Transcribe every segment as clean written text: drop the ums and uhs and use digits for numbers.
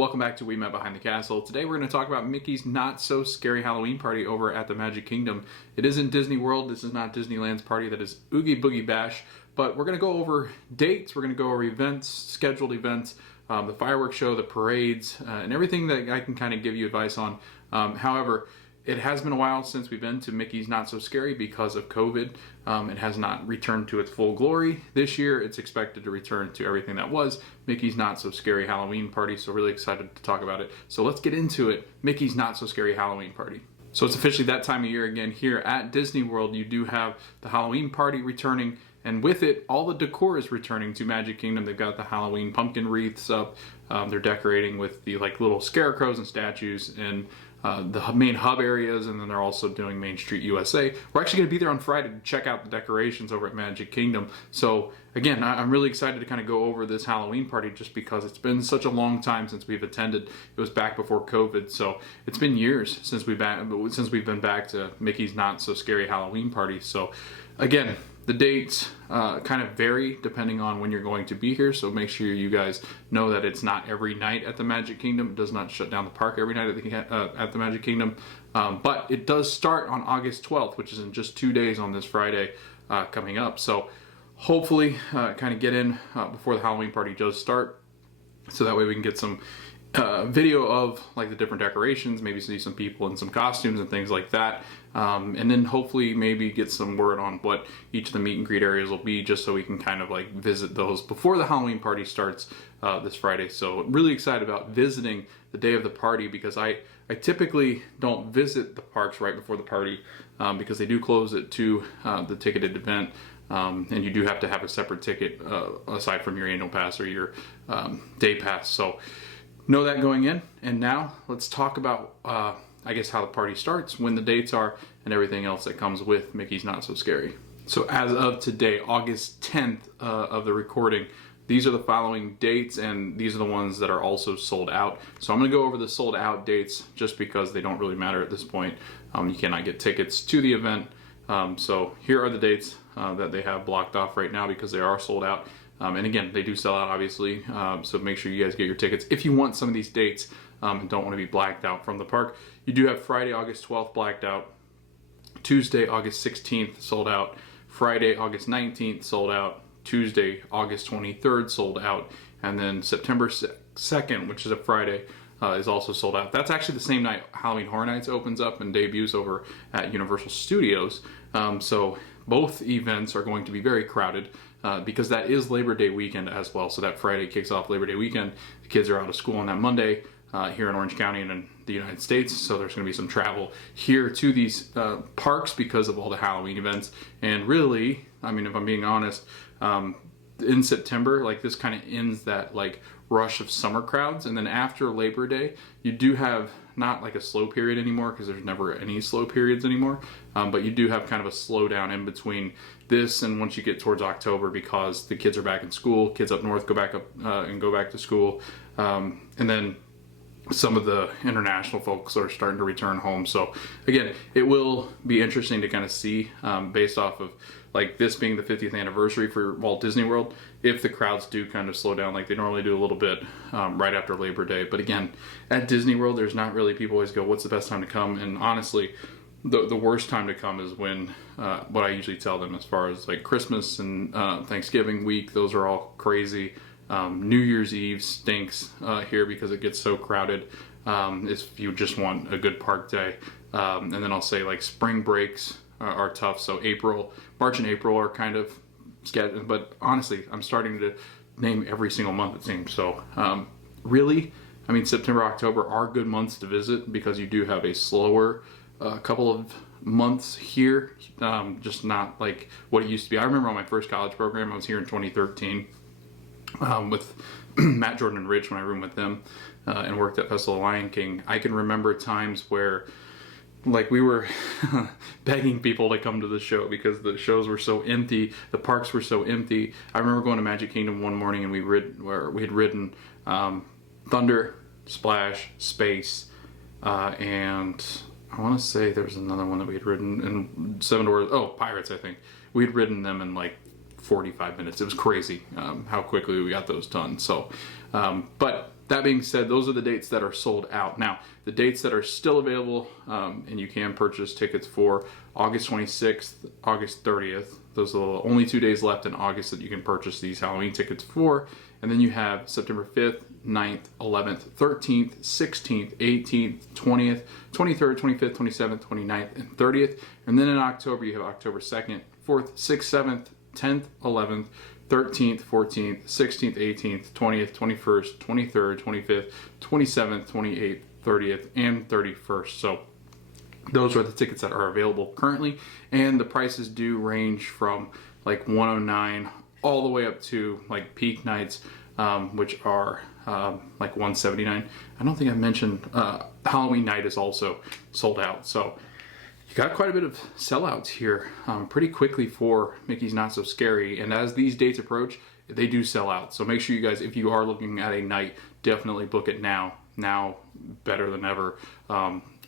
welcome back to We Met Behind the Castle. Today we're going to talk about Mickey's Not So Scary Halloween Party over at the Magic Kingdom. It isn't Disney World, this is not Disneyland's party, that is Oogie Boogie Bash. But we're going to go over dates, we're going to go over events, scheduled events, the fireworks show, the parades, and everything that I can kind of give you advice on. However, it has been a while since we've been to Mickey's Not So Scary because of COVID. It has not returned to its full glory. This year, it's expected to return to everything that was Mickey's Not So Scary Halloween Party, so really excited to talk about it. So let's get into it, Mickey's Not So Scary Halloween Party. So it's officially that time of year again here at Disney World. You do have the Halloween party returning, and with it, all the decor is returning to Magic Kingdom. They've got the Halloween pumpkin wreaths up. They're decorating with the little scarecrows and statues and the main hub areas, and then they're also doing Main Street USA. We're actually going to be there on Friday to check out the decorations over at Magic Kingdom. So again, I'm really excited to kind of go over this Halloween party just because it's been such a long time since we've attended. It was back before COVID, so it's been years since we've been back to Mickey's Not So Scary Halloween Party. So again, the dates kind of vary depending on when you're going to be here, so make sure you guys know that it's not every night at the Magic Kingdom. It does not shut down the park every night at the Magic Kingdom, but it does start on August 12th, which is in just 2 days on this Friday coming up. So hopefully kind of get in before the Halloween party does start, so that way we can get some video of the different decorations, maybe see some people in some costumes and things like that, and then hopefully maybe get some word on what each of the meet and greet areas will be, just so we can kind of visit those before the Halloween party starts this Friday. So really excited about visiting the day of the party, because I typically don't visit the parks right before the party because they do close at 2, the ticketed event. And you do have to have a separate ticket aside from your annual pass or your day pass. So know that going in. And now let's talk about, I guess, how the party starts, when the dates are, and everything else that comes with Mickey's Not So Scary. So as of today, August 10th of the recording, these are the following dates, and these are the ones that are also sold out. So I'm going to go over the sold out dates just because they don't really matter at this point. You cannot get tickets to the event. So here are the dates that they have blocked off right now because they are sold out. And again, they do sell out, obviously, so make sure you guys get your tickets if you want some of these dates and don't want to be blacked out from the park. You do have Friday, August 12th blacked out, Tuesday, August 16th sold out, Friday, August 19th sold out, Tuesday, August 23rd sold out, and then September 2nd, which is a Friday, is also sold out. That's actually the same night Halloween Horror Nights opens up and debuts over at Universal Studios. So both events are going to be very crowded because that is Labor Day weekend as well. So that Friday kicks off Labor Day weekend. The kids are out of school on that Monday here in Orange County and in the United States. So there's going to be some travel here to these parks because of all the Halloween events. And really, I mean, if I'm being honest, in September, this kind of ends that rush of summer crowds, and then after Labor Day you do have not a slow period anymore, because there's never any slow periods anymore, but you do have kind of a slowdown in between this and once you get towards October, because the kids are back in school. Kids up north go back to school, and then some of the international folks are starting to return home. So again, it will be interesting to kind of see, based off of this being the 50th anniversary for Walt Disney World, if the crowds do kind of slow down like they normally do a little bit right after Labor Day. But again, at Disney World, there's not really, people always go, what's the best time to come? And honestly, the worst time to come is when, what I usually tell them as far as Christmas and Thanksgiving week, those are all crazy. New Year's Eve stinks here because it gets so crowded if you just want a good park day. And then I'll say spring breaks are tough. So March and April are kind of sketchy, but honestly, I'm starting to name every single month, it seems. So really, I mean, September, October are good months to visit because you do have a slower couple of months here, just not like what it used to be. I remember on my first college program, I was here in 2013 with Matt, Jordan, and Rich when I roomed with them and worked at Festival of Lion King. I can remember times where we were begging people to come to the show because the shows were so empty, the parks were so empty. I remember going to Magic Kingdom one morning and we had ridden Thunder, Splash, Space, and I want to say there was another one that we had ridden in Seven Dwarfs. Oh, Pirates, I think. We had ridden them in 45 minutes. It was crazy how quickly we got those done. So, but that being said, those are the dates that are sold out. Now, the dates that are still available, and you can purchase tickets for August 26th, August 30th. Those are the only 2 days left in August that you can purchase these Halloween tickets for. And then you have September 5th, 9th, 11th, 13th, 16th, 18th, 20th, 23rd, 25th, 27th, 29th, and 30th. And then in October, you have October 2nd, 4th, 6th, 7th, 10th, 11th, 13th, 14th, 16th, 18th, 20th, 21st, 23rd, 25th, 27th, 28th, 30th, and 31st. So those are the tickets that are available currently, and the prices do range from like $109 all the way up to like peak nights, which are like $179. I don't think I mentioned Halloween night is also sold out. So you got quite a bit of sellouts here pretty quickly for Mickey's Not So Scary, and as these dates approach, they do sell out. So make sure you guys, if you are looking at a night, definitely book it now. Now better than ever.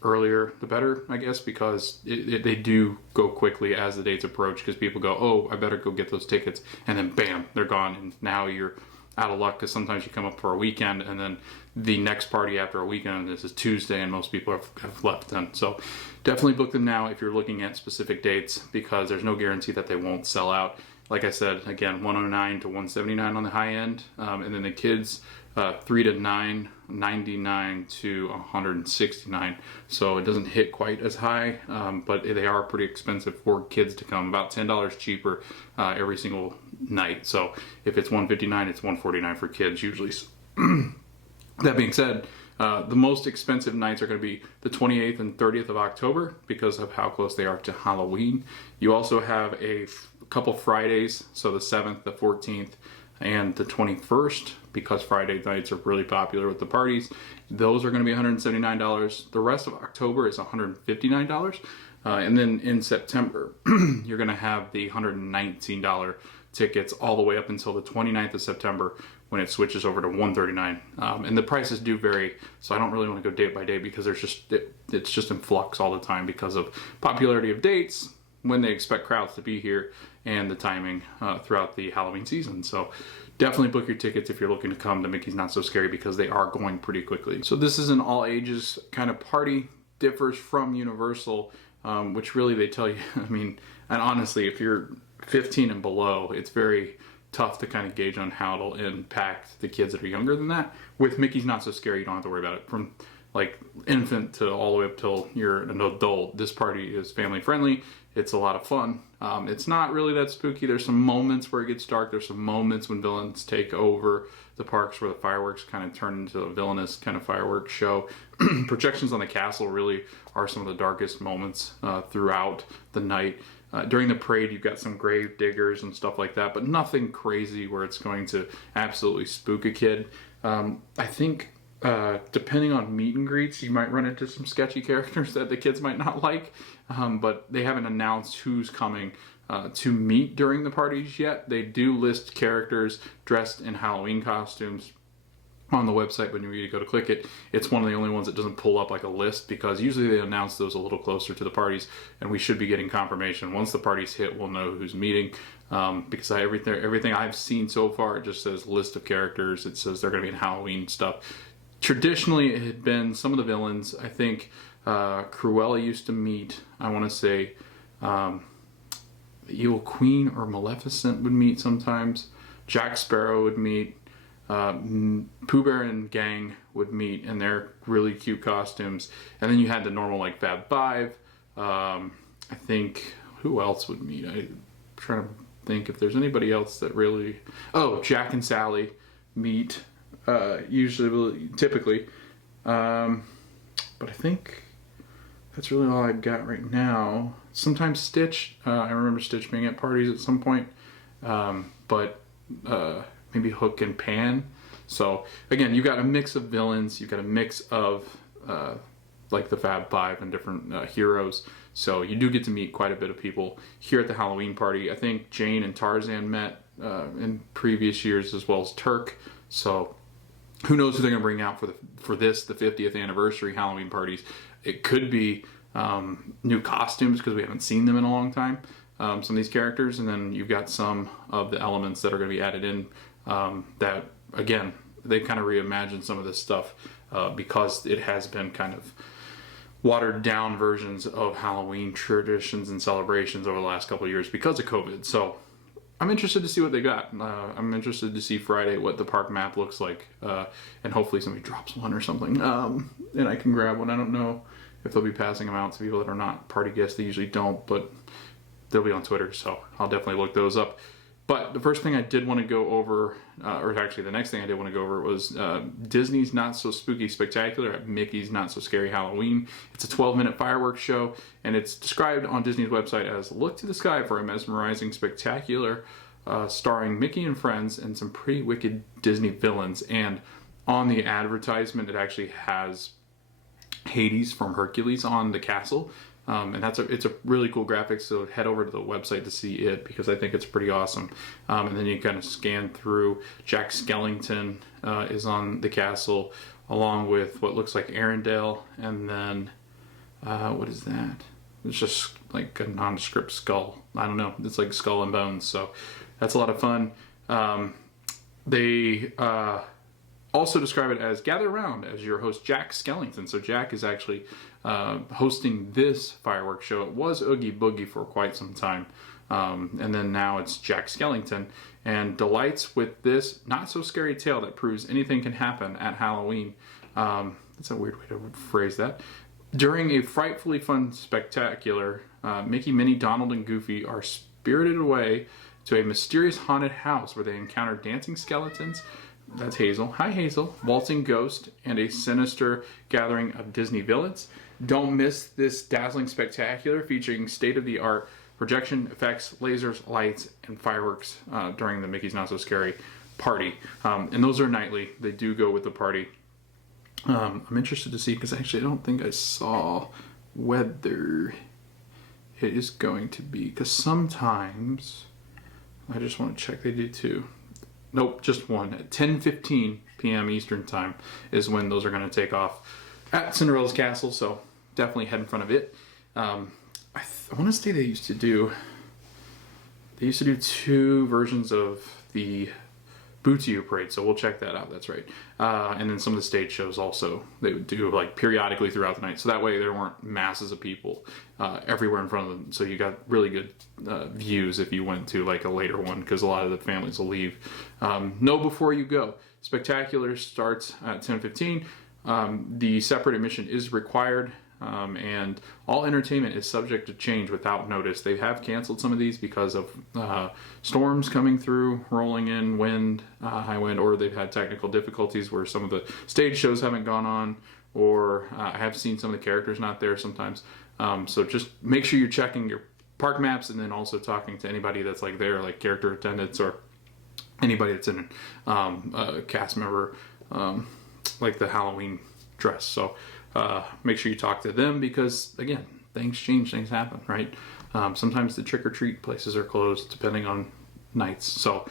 Earlier the better, I guess, because they do go quickly as the dates approach, because people go, oh, I better go get those tickets, and then bam, they're gone, and now you're out of luck, because sometimes you come up for a weekend and then the next party after a weekend, this is Tuesday, and most people have left then. So definitely book them now if you're looking at specific dates, because there's no guarantee that they won't sell out. Like I said, again, 109 to 179 on the high end, and then the kids 3 to 9, 99 to 169. So it doesn't hit quite as high, but they are pretty expensive for kids to come. About $10 cheaper every single night. So if it's 159, it's 149 for kids usually. That being said, the most expensive nights are going to be the 28th and 30th of October because of how close they are to Halloween. You also have a couple Fridays, so the 7th, the 14th, and the 21st, because Friday nights are really popular with the parties. Those are going to be $179. The rest of October is $159. And then in September, you're going to have the $119 tickets all the way up until the 29th of September, when it switches over to $139. And the prices do vary, so I don't really want to go day by day, because it's just in flux all the time because of popularity of dates, when they expect crowds to be here, and the timing throughout the Halloween season. So definitely book your tickets if you're looking to come to Mickey's Not So Scary, because they are going pretty quickly. So this is an all ages kind of party, differs from Universal, which really they tell you, I mean, and honestly, if you're 15 and below, it's very tough to kind of gauge on how it'll impact the kids that are younger than that. With Mickey's Not So Scary, you don't have to worry about it. From like infant to all the way up till you're an adult, this party is family friendly. It's a lot of fun. It's not really that spooky. There's some moments where it gets dark. There's some moments when villains take over the parks, where the fireworks kind of turn into a villainous kind of fireworks show. Projections on the castle really are some of the darkest moments throughout the night. During the parade, you've got some grave diggers and stuff like that, but nothing crazy where it's going to absolutely spook a kid. I think depending on meet and greets, you might run into some sketchy characters that the kids might not like, but they haven't announced who's coming to meet during the parties yet. They do list characters dressed in Halloween costumes on the website when you go to click it. It's one of the only ones that doesn't pull up like a list, because usually they announce those a little closer to the parties, and we should be getting confirmation. Once the parties hit, we'll know who's meeting, because everything I've seen so far, it just says list of characters. It says they're going to be in Halloween stuff. Traditionally, it had been some of the villains. I think Cruella used to meet, I want to say, the Evil Queen or Maleficent would meet sometimes. Jack Sparrow would meet. Pooh Bear and gang would meet in their really cute costumes. And then you had the normal like Fab Five. I think, who else would meet? I'm trying to think if there's anybody else that really... Oh, Jack and Sally meet. Typically, but I think that's really all I've got right now. Sometimes Stitch, I remember Stitch being at parties at some point, but maybe Hook and Pan. So again, you've got a mix of villains, you've got a mix of like the Fab Five and different heroes. So you do get to meet quite a bit of people here at the Halloween party. I think Jane and Tarzan met in previous years, as well as Turk. So who knows who they're going to bring out for this, the 50th anniversary Halloween parties. It could be new costumes, because we haven't seen them in a long time, some of these characters. And then you've got some of the elements that are going to be added in that, again, they kind of reimagined some of this stuff because it has been kind of watered down versions of Halloween traditions and celebrations over the last couple of years because of COVID. So I'm interested to see what they got. I'm interested to see Friday what the park map looks like, and hopefully somebody drops one or something, and I can grab one. I don't know if they'll be passing them out to people that are not party guests. They usually don't, but they'll be on Twitter, so I'll definitely look those up. But the first thing I did want to go over, or actually the next thing I did want to go over, was Disney's Not So Spooky Spectacular at Mickey's Not So Scary Halloween. It's a 12-minute fireworks show, and it's described on Disney's website as "Look to the sky for a mesmerizing spectacular starring Mickey and friends and some pretty wicked Disney villains." And on the advertisement, it actually has Hades from Hercules on the castle. And it's a really cool graphic, so head over to the website to see it because I think it's pretty awesome. And then you kind of scan through. Jack Skellington is on the castle, along with what looks like Arendelle, and then what is that? It's just like a nondescript skull. I don't know. It's like skull and bones, so that's a lot of fun. They also describe it as "Gather around as your host Jack Skellington." So Jack is actually hosting this fireworks show. It was Oogie Boogie for quite some time, and then now it's Jack Skellington, and delights with this not so scary tale that proves anything can happen at Halloween. That's a weird way to phrase that. During a frightfully fun spectacular, Mickey, Minnie, Donald, and Goofy are spirited away to a mysterious haunted house where they encounter dancing skeletons. That's Hazel. Hi, Hazel. Waltzing ghost and a sinister gathering of Disney villains. Don't miss this dazzling spectacular featuring state-of-the-art projection effects, lasers, lights, and fireworks during the Mickey's Not So Scary party. And those are nightly. They do go with the party. I'm interested to see, because actually I don't think I saw whether it is going to be, because sometimes I just want to check they do two. Nope, just one. At 10:15 p.m. Eastern Time is when those are going to take off at Cinderella's Castle, so definitely head in front of it. I want to say they used to do two versions of the Boots-You parade, so we'll check that out. That's right. And then some of the stage shows also they would do like periodically throughout the night, so that way there weren't masses of people everywhere in front of them, so you got really good views if you went to like a later one, because a lot of the families will leave. Know before you go. Spectacular starts at 10:15. The separate admission is required, and all entertainment is subject to change without notice. They have canceled some of these because of storms coming through, rolling in, wind, high wind, or they've had technical difficulties where some of the stage shows haven't gone on, or I have seen some of the characters not there sometimes. So just make sure you're checking your park maps, and then also talking to anybody that's like there, like character attendants or anybody that's in a cast member, like the Halloween dress. So make sure you talk to them, because again, things change, things happen, right? Sometimes the trick-or-treat places are closed depending on nights. So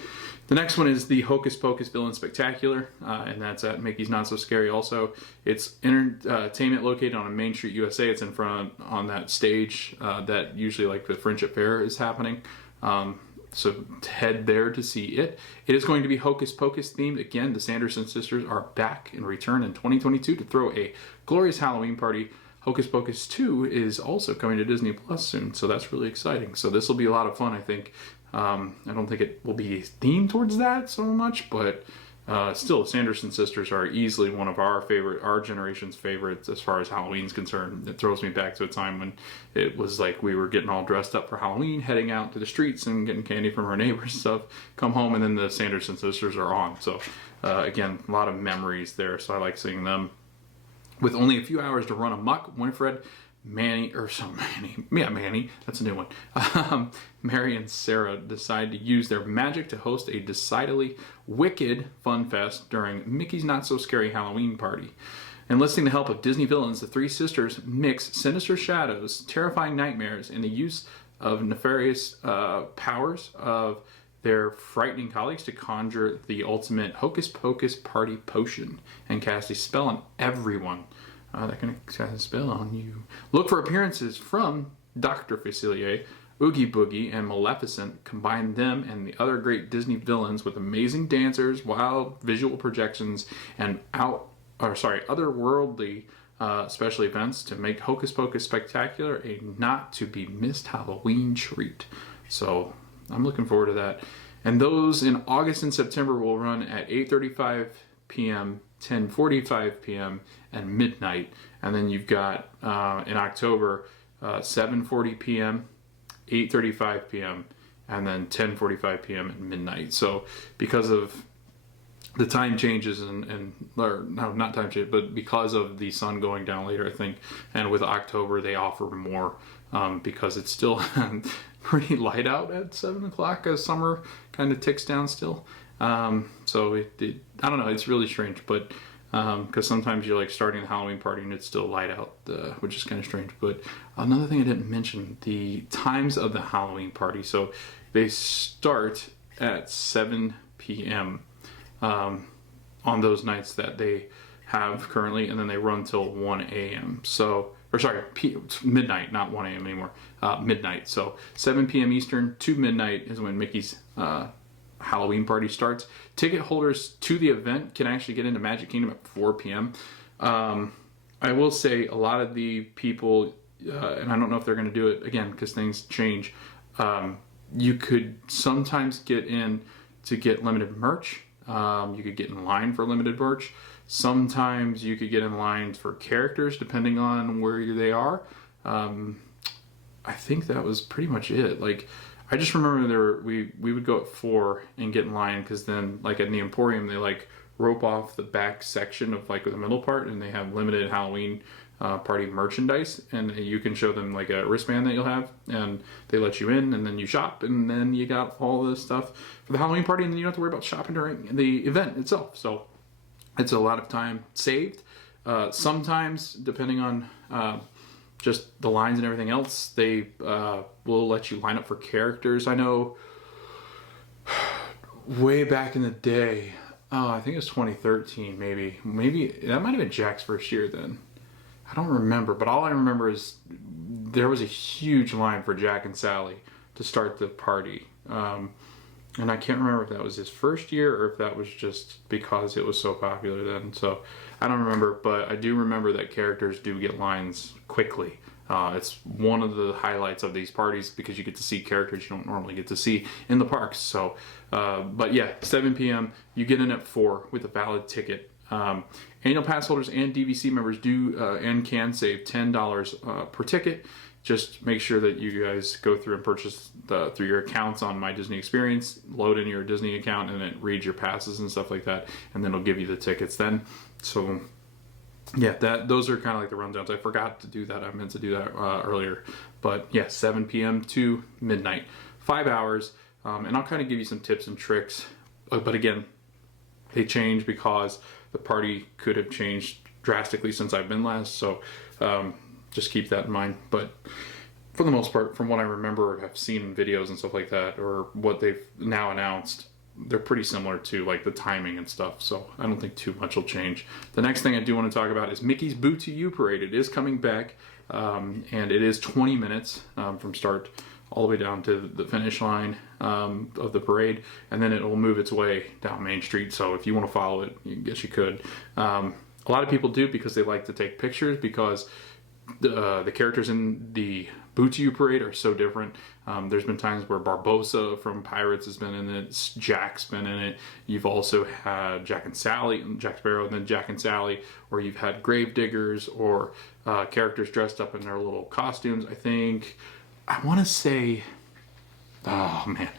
the next one is the Hocus Pocus Villain Spectacular, and that's at Mickey's Not So Scary also. It's entertainment located on Main Street, USA. It's in front on that stage that usually like the Friendship Fair is happening. So head there to see it. It is going to be Hocus Pocus themed. Again, the Sanderson sisters are back and return in 2022 to throw a glorious Halloween party. Hocus Pocus 2 is also coming to Disney Plus soon, so that's really exciting. So this will be a lot of fun, I think. I don't think it will be themed towards that so much, but still, the Sanderson sisters are easily one of our generation's favorites as far as Halloween's concerned. It throws me back to a time when it was like we were getting all dressed up for Halloween, heading out to the streets and getting candy from our neighbors and stuff. Come home, and then the Sanderson sisters are on. So again, a lot of memories there, so I like seeing them. With only a few hours to run amok, Winifred, Manny, that's a new one. Mary and Sarah decide to use their magic to host a decidedly wicked fun fest during Mickey's Not So Scary Halloween party. Enlisting the help of Disney villains, the three sisters mix sinister shadows, terrifying nightmares, and the use of nefarious powers of their frightening colleagues to conjure the ultimate Hocus Pocus party potion and cast a spell on everyone. That can cast a spell on you. Look for appearances from Dr. Facilier, Oogie Boogie and Maleficent, combine them and the other great Disney villains with amazing dancers, wild visual projections, and otherworldly special events to make Hocus Pocus Spectacular a not-to-be-missed Halloween treat. So I'm looking forward to that. And those in August and September will run at 8:35 p.m., 10:45 p.m., and midnight. And then you've got in October 7:40 p.m., 8:35 p.m., and then 10:45 p.m. at midnight. So because of the time changes not time change, but because of the sun going down later, I think, and with October they offer more because it's still pretty light out at 7 o'clock as summer kind of ticks down still. So I don't know, it's really strange, but because sometimes you're like starting the Halloween party and it's still light out, which is kind of strange. But another thing I didn't mention, the times of the Halloween party. So they start at 7 p.m. On those nights that they have currently, and then they run till 1 a.m. Midnight, not 1 a.m. anymore. Midnight. So 7 p.m. Eastern to midnight is when Mickey's Halloween party starts. Ticket holders to the event can actually get into Magic Kingdom at 4 p.m. I will say a lot of the people, and I don't know if they're going to do it again because things change, you could sometimes get in to get limited merch. You could get in line for limited merch. Sometimes you could get in line for characters depending on where they are. I think that was pretty much it. Like, I just remember we would go at 4 and get in line, because then like in the Emporium they like rope off the back section of like the middle part, and they have limited Halloween party merchandise, and you can show them like a wristband that you'll have, and they let you in, and then you shop, and then you got all this stuff for the Halloween party, and then you don't have to worry about shopping during the event itself. So it's a lot of time saved. Sometimes, depending on just the lines and everything else, they will let you line up for characters. I know way back in the day, I think it was 2013, maybe that might have been Jack's first year then. I don't remember, but all I remember is there was a huge line for Jack and Sally to start the party. And I can't remember if that was his first year or if that was just because it was so popular then. So I don't remember, but I do remember that characters do get lines quickly. It's one of the highlights of these parties because you get to see characters you don't normally get to see in the parks. So, but yeah, 7 p.m. You get in at 4 with a valid ticket. Annual pass holders and DVC members do and can save $10 per ticket. Just make sure that you guys go through and purchase through your accounts on My Disney Experience, load in your Disney account, and it reads your passes and stuff like that, and then it'll give you the tickets then. So yeah, those are kind of like the rundowns. I forgot to do that. I meant to do that earlier. But yeah, 7 p.m. to midnight, 5 hours. And I'll kind of give you some tips and tricks. But again, they change because the party could have changed drastically since I've been last. So just keep that in mind. But for the most part, from what I remember or have seen in videos and stuff like that, or what they've now announced, they're pretty similar to like the timing and stuff. So I don't think too much will change. The next thing I do want to talk about is Mickey's Boo to You Parade. It is coming back, and it is 20 minutes from start all the way down to the finish line of the parade, and then it will move its way down Main Street. So if you want to follow it, I guess you could. A lot of people do because they like to take pictures, because the characters in the Boo to You Parade are so different. There's been times where Barbossa from Pirates has been in it, Jack's been in it. You've also had Jack Sparrow, and then Jack and Sally, or you've had Gravediggers, or characters dressed up in their little costumes. I want to say, oh man,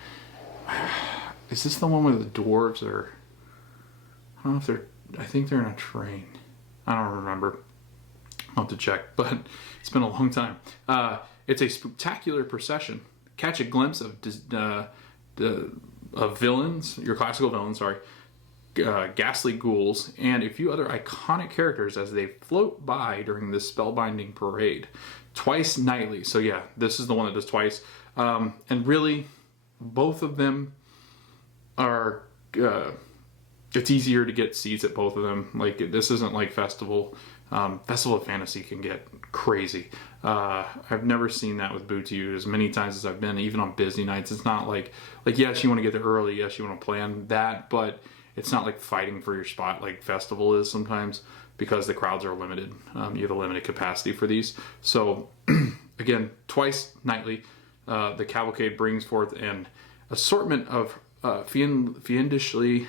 is this the one where the dwarves are, I don't know if I think they're in a train. I don't remember. I'll have to check, but it's been a long time. It's a spectacular procession. Catch a glimpse of villains, your classical villains, ghastly ghouls, and a few other iconic characters as they float by during this spellbinding parade. Twice nightly. So yeah, this is the one that does twice. And really, both of them are, it's easier to get seats at both of them. Like, this isn't like festival Festival of Fantasy can get crazy. I've never seen that with Boo to You as many times as I've been, even on busy nights. It's not like yes, you want to get there early, yes, you want to plan that, but it's not like fighting for your spot like Festival is sometimes, because the crowds are limited. You have a limited capacity for these. So again, twice nightly, the cavalcade brings forth an assortment of fiendishly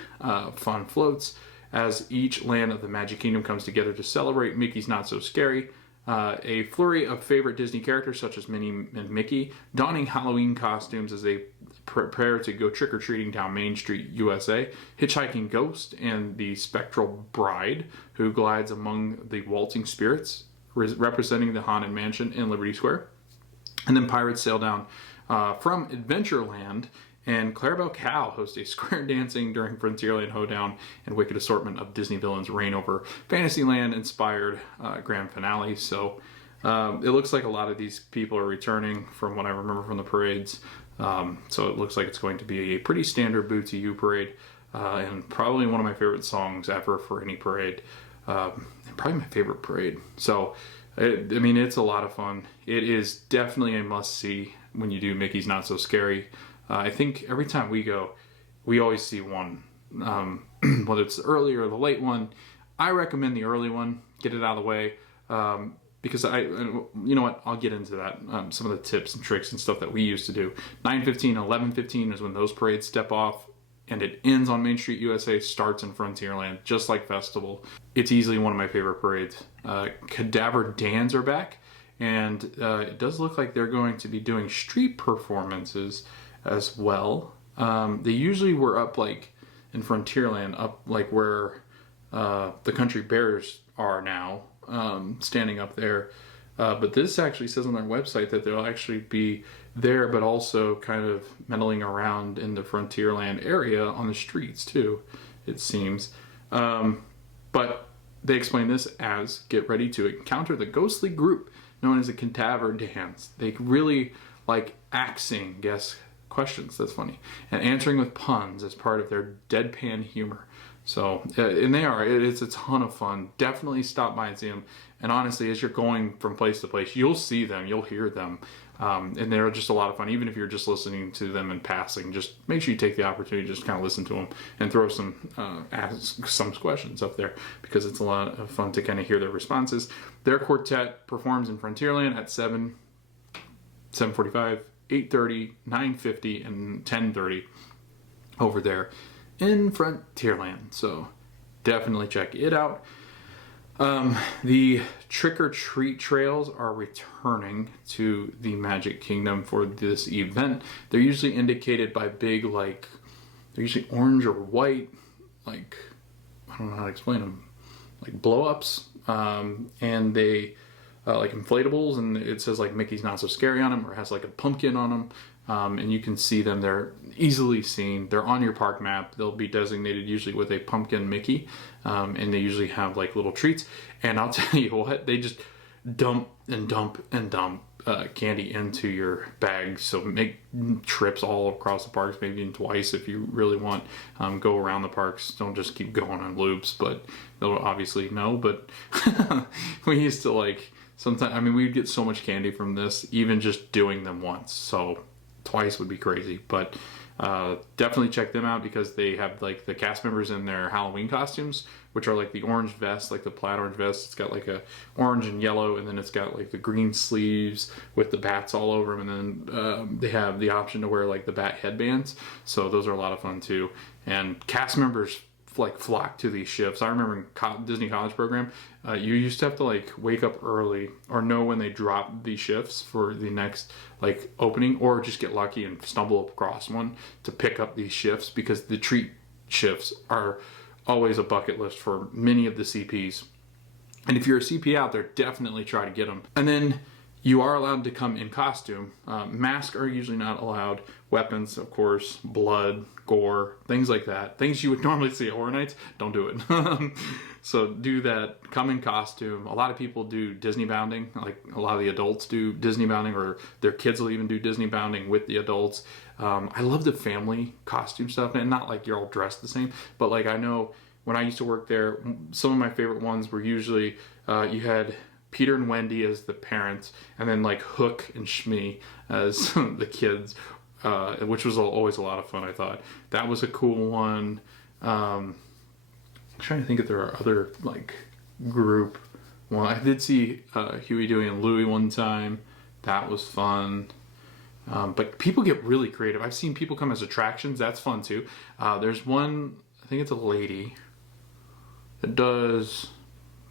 fun floats as each land of the Magic Kingdom comes together to celebrate Mickey's Not So Scary. A flurry of favorite Disney characters such as Minnie and Mickey donning Halloween costumes as they prepare to go trick-or-treating down Main Street, USA. Hitchhiking Ghost and the Spectral Bride, who glides among the waltzing spirits, representing the Haunted Mansion in Liberty Square. And then pirates sail down from Adventureland, and Clarabelle Cow hosts a square dancing during Frontierland Hoedown and wicked assortment of Disney villains reign over Fantasyland-inspired grand finale. So it looks like a lot of these people are returning from what I remember from the parades. So it looks like it's going to be a pretty standard Boo to You parade, and probably one of my favorite songs ever for any parade, and probably my favorite parade. So it's a lot of fun. It is definitely a must-see when you do Mickey's Not So Scary. I think every time we go, we always see one, whether it's the early or the late one. I recommend the early one, get it out of the way, because you know what, I'll get into that, some of the tips and tricks and stuff that we used to do. 9:15, 11:15 is when those parades step off, and it ends on Main Street, USA, starts in Frontierland, just like Festival. It's easily one of my favorite parades. Cadaver Dans are back, and it does look like they're going to be doing street performances as well. They usually were up like in Frontierland, up like where the Country Bears are now, standing up there. But this actually says on their website that they'll actually be there, but also kind of meddling around in the Frontierland area on the streets too, it seems. But they explain this as get ready to encounter the ghostly group known as a Cadaver Dance. They really like axing guess questions, that's funny, and answering with puns as part of their deadpan humor. So, and it's a ton of fun. Definitely stop by and see them. And honestly, as you're going from place to place, you'll see them, you'll hear them, and they're just a lot of fun. Even if you're just listening to them in passing, just make sure you take the opportunity to just kind of listen to them and throw ask some questions up there, because it's a lot of fun to kind of hear their responses. Their quartet performs in Frontierland at 7, 7:45, 8:30, 9:50, and 10:30 over there in Frontierland. So definitely check it out. The trick-or-treat trails are returning to the Magic Kingdom for this event. They're usually indicated by big, they're usually orange or white, I don't know how to explain them, blow-ups, and they like inflatables, and it says Mickey's Not So Scary on them, or has a pumpkin on them, and you can see them. They're easily seen. They're on your park map. They'll be designated usually with a pumpkin Mickey, and they usually have little treats. And I'll tell you what, they just dump and dump and dump candy into your bag. So make trips all across the parks, maybe even twice if you really want. Go around the parks. Don't just keep going on loops, but they'll obviously know. But we used to sometimes, we'd get so much candy from this, even just doing them once. So twice would be crazy. But definitely check them out, because they have the cast members in their Halloween costumes, which are the orange vest, the plaid orange vest. It's got a orange and yellow, and then it's got the green sleeves with the bats all over them. And then they have the option to wear the bat headbands. So those are a lot of fun too. And cast members flock to these shifts. I remember in Disney College program, you used to have to wake up early or know when they drop the shifts for the next opening, or just get lucky and stumble across one to pick up these shifts, because the treat shifts are always a bucket list for many of the CPs. And if you're a CP out there, definitely try to get them. And then you are allowed to come in costume. Masks are usually not allowed. Weapons, of course, blood, gore, things like that. Things you would normally see at Horror Nights, don't do it. So do that. Come in costume. A lot of people do Disney bounding. A lot of the adults do Disney bounding, or their kids will even do Disney bounding with the adults. I love the family costume stuff, and not you're all dressed the same, but I know when I used to work there, some of my favorite ones were usually you had Peter and Wendy as the parents, and then like Hook and Shmi as the kids, which was always a lot of fun. I thought that was a cool one. I'm trying to think if there are other like group. Well, I did see Huey, Dewey, and Louie one time. That was fun. But people get really creative. I've seen people come as attractions. That's fun too. There's one, I think it's a lady that does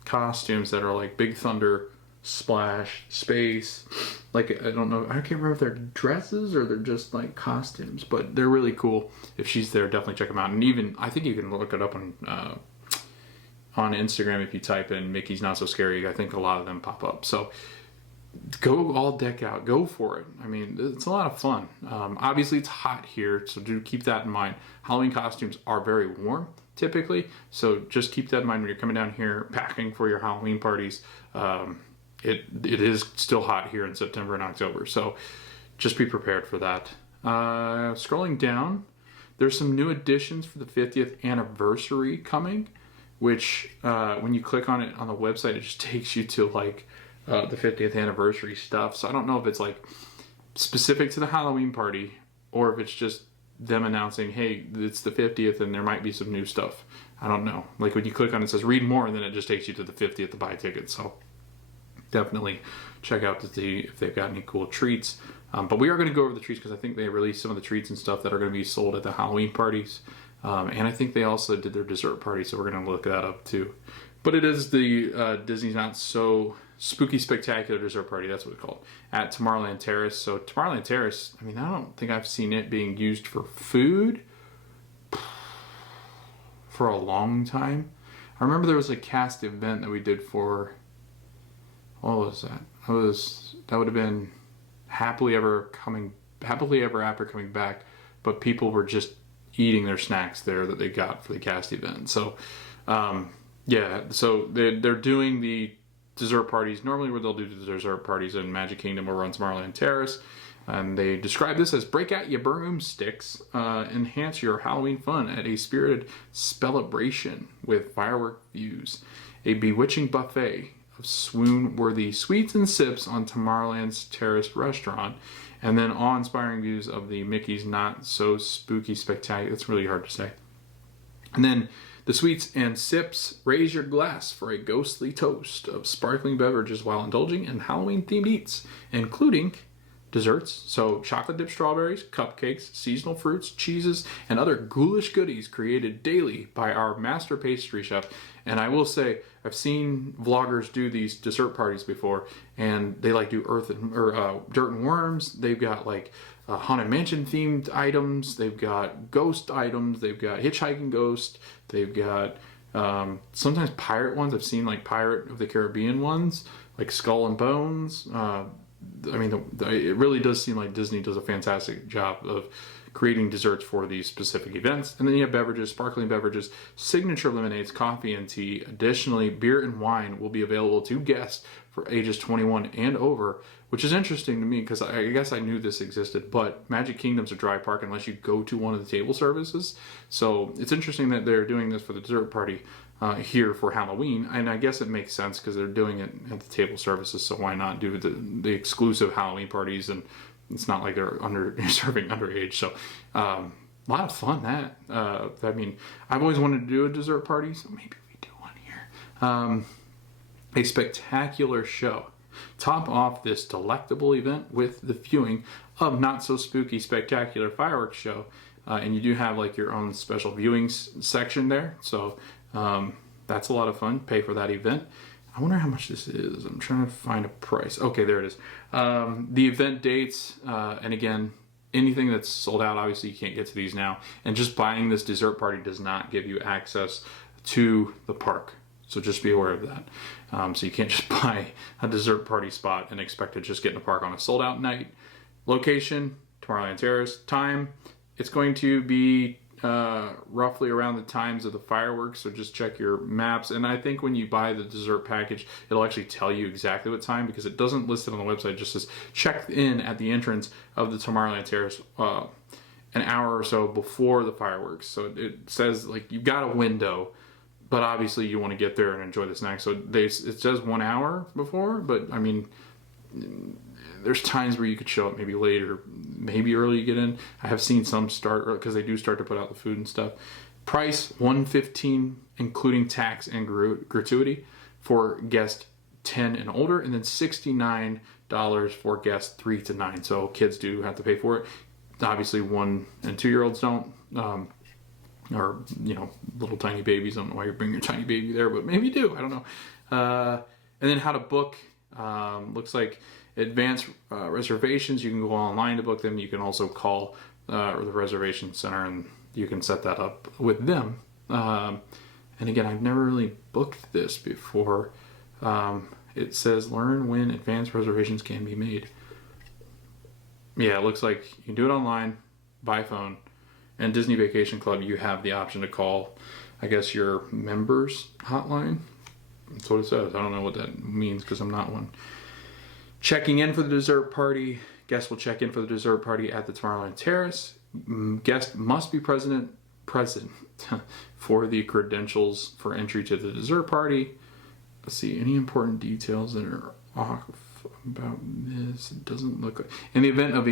costumes that are like Big Thunder, Splash, Space. Like, I don't know, I can't remember if they're dresses or they're just like costumes, but they're really cool. If she's there, definitely check them out. And even, I think you can look it up on Instagram if you type in Mickey's Not So Scary. I think a lot of them pop up. So go all deck out. Go for it. I mean, it's a lot of fun. Obviously, it's hot here, so do keep that in mind. Halloween costumes are very warm, typically, so just keep that in mind when you're coming down here packing for your Halloween parties. It is still hot here in September and October, so just be prepared for that. Scrolling down, there's some new additions for the 50th anniversary coming, which when you click on it on the website, it just takes you to like the 50th anniversary stuff. So I don't know if it's like specific to the Halloween party or if it's just them announcing, hey, it's the 50th and there might be some new stuff. I don't know. Like when you click on it, it says read more, and then it just takes you to the 50th to buy tickets. So definitely check out to see if they've got any cool treats. But we are going to go over the treats because I think they released some of the treats and stuff that are going to be sold at the Halloween parties. And I think they also did their dessert party, so we're going to look that up too. But it is the Disney's Not So Spooky Spectacular Dessert Party, that's what it's called, at Tomorrowland Terrace. So Tomorrowland Terrace, I mean, I don't think I've seen it being used for food for a long time. I remember there was a cast event that we did for, what was that? That would have been Happily Ever After coming back, but people were just eating their snacks there that they got for the cast event. So, yeah, so they're doing the dessert parties normally where they'll do the dessert parties in Magic Kingdom over on Tomorrowland Terrace, and they describe this as break out your broomsticks, enhance your Halloween fun at a spirited celebration with firework views, a bewitching buffet of swoon-worthy sweets and sips on Tomorrowland's Terrace restaurant, and then awe-inspiring views of the Mickey's Not So Spooky Spectacular. That's really hard to say. And then the sweets and sips, raise your glass for a ghostly toast of sparkling beverages while indulging in Halloween-themed eats, including desserts, so chocolate-dipped strawberries, cupcakes, seasonal fruits, cheeses, and other ghoulish goodies created daily by our master pastry chef. And I will say, I've seen vloggers do these dessert parties before, and they like do dirt and worms. They've got like Haunted Mansion themed items. They've got ghost items. They've got Hitchhiking Ghost. They've got sometimes pirate ones. I've seen like Pirate of the Caribbean ones, like Skull and Bones. I mean, it really does seem like Disney does a fantastic job of creating desserts for these specific events. And then you have beverages, sparkling beverages, signature lemonades, coffee, and tea. Additionally, beer and wine will be available to guests for ages 21 and over, which is interesting to me because I guess I knew this existed, but Magic Kingdom's a dry park unless you go to one of the table services. So it's interesting that they're doing this for the dessert party here for Halloween, and I guess it makes sense because they're doing it at the table services, so why not do the exclusive Halloween parties, and it's not like they're serving underage. So a lot of fun that. I mean, I've always wanted to do a dessert party, so maybe we do one here. A spectacular show. Top off this delectable event with the viewing of Not So Spooky Spectacular Fireworks Show. And you do have like your own special viewing section there. So that's a lot of fun. Pay for that event. I wonder how much this is. I'm trying to find a price. Okay, there it is. The event dates, and again, anything that's sold out, obviously you can't get to these now. And just buying this dessert party does not give you access to the park. So just be aware of that. So you can't just buy a dessert party spot and expect to just get in the park on a sold out night. Location, Tomorrowland Terrace. Time, it's going to be roughly around the times of the fireworks, so just check your maps. And I think when you buy the dessert package, it'll actually tell you exactly what time, because it doesn't list it on the website. It just says check in at the entrance of the Tomorrowland Terrace an hour or so before the fireworks. So it says like you've got a window but obviously you want to get there and enjoy the snack. So it says 1 hour before, but I mean, there's times where you could show up maybe later, maybe early you get in. I have seen some start because they do start to put out the food and stuff. Price $115 including tax and gratuity for guest 10 and older, and then $69 for guests 3 to 9. So kids do have to pay for it. Obviously 1 and 2 year olds don't, or little tiny babies. I don't know why you're bringing your tiny baby there, but maybe you do. I don't know. And then how to book. Looks like advanced reservations. You can go online to book them. You can also call the reservation center and you can set that up with them. And again, I've never really booked this before. It says learn when advanced reservations can be made. Yeah, it looks like you can do it online, by phone. And Disney Vacation Club, you have the option to call, I guess, your members hotline. That's what it says. I don't know what that means because I'm not one. Checking in for the dessert party. Guests will check in for the dessert party at the Tomorrowland Terrace. Guest must be present for the credentials for entry to the dessert party. Let's see, any important details that are off about this? It doesn't look like. In the event of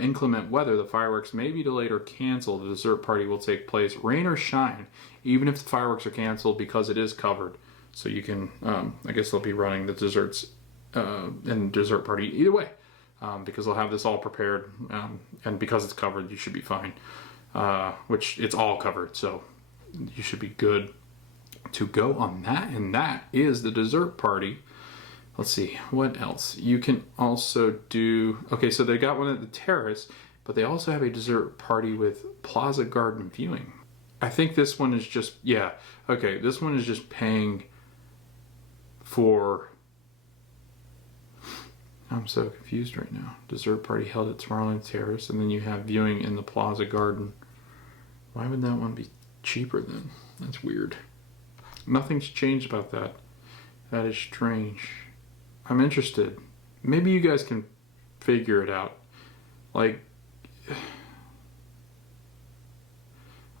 inclement weather, the fireworks may be delayed or canceled. The dessert party will take place, rain or shine, even if the fireworks are canceled, because it is covered. So you can, I guess they'll be running the desserts and dessert party either way, because they'll have this all prepared, and because it's covered, you should be fine. Which it's all covered, so you should be good to go on that. And that is the dessert party. Let's see, what else? You can also do, okay, so they got one at the terrace, but they also have a dessert party with Plaza Garden viewing. I think this one is just, yeah, okay, this one is just paying for, I'm so confused right now. Dessert party held at Tomorrowland Terrace, and then you have viewing in the Plaza Garden. Why would that one be cheaper then? That's weird. Nothing's changed about that. That is strange. I'm interested. Maybe you guys can figure it out. Like,